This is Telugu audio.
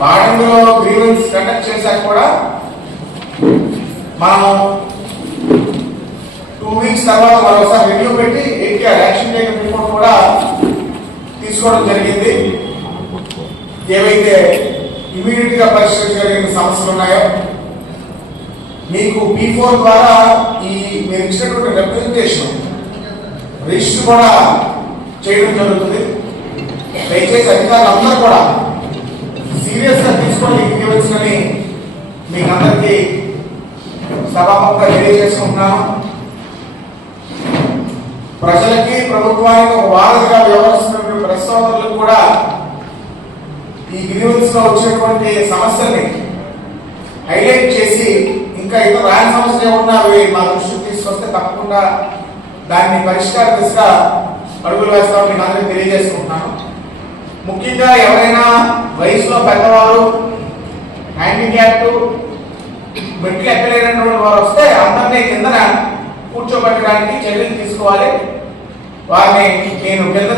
బాడంలో గ్రీవెన్స్ కండక్ట్ చేశాక కూడా మనం 2 వీక్స్ తర్వాత మరోసారి రివ్యూ పెట్టి యాక్షన్ టేకన్ రిపోర్ట్ కూడా తీసుకోవడం జరిగింది. ఏవైతే ఇమీడియట్ గా పరిష్కరించగలిగిన సమస్యలు ఉన్నాయో మీకు P4 ద్వారా ఈ మీరు ఇచ్చినటువంటి రిప్రజెంటేషన్ రిజిస్టర్ కూడా చేయడం జరుగుతుంది. దయచేసి అధికారులందరూ కూడా సీరియస్ గా తీసుకొని ఇవ్వవలసిందని మీకు అందరికీ సభాముఖంగా తెలియజేసుకుంటున్నాను. ప్రజలకి ప్రభుత్వానికి ఒక వారధిగా వ్యవహరిస్తున్నటువంటి ప్రెస్ సోదరులకు కూడా ఈ గ్రీవెన్స్ లో వచ్చేటువంటి సమస్యల్ని హైలైట్ చేసి ఇంకా ఇతర రాని సమస్యలు ఏమన్నా అవి మా దృష్టికి తీసుకొస్తే తప్పకుండా దాన్ని పరిష్కార దిశగా అడుగులు వేస్తామని మీకు అందరికీ తెలియజేసుకుంటున్నాను. ముఖ్యంగా ఎవరైనా వయసులో పెద్దవారు, హ్యాండిక్యాప్ట్, మెట్లు ఎక్కలేనటువంటి వారు వస్తే అందరినీ కిందన కూర్చోబెట్టడానికి చర్యలు తీసుకోవాలి. వారిని నేను కింద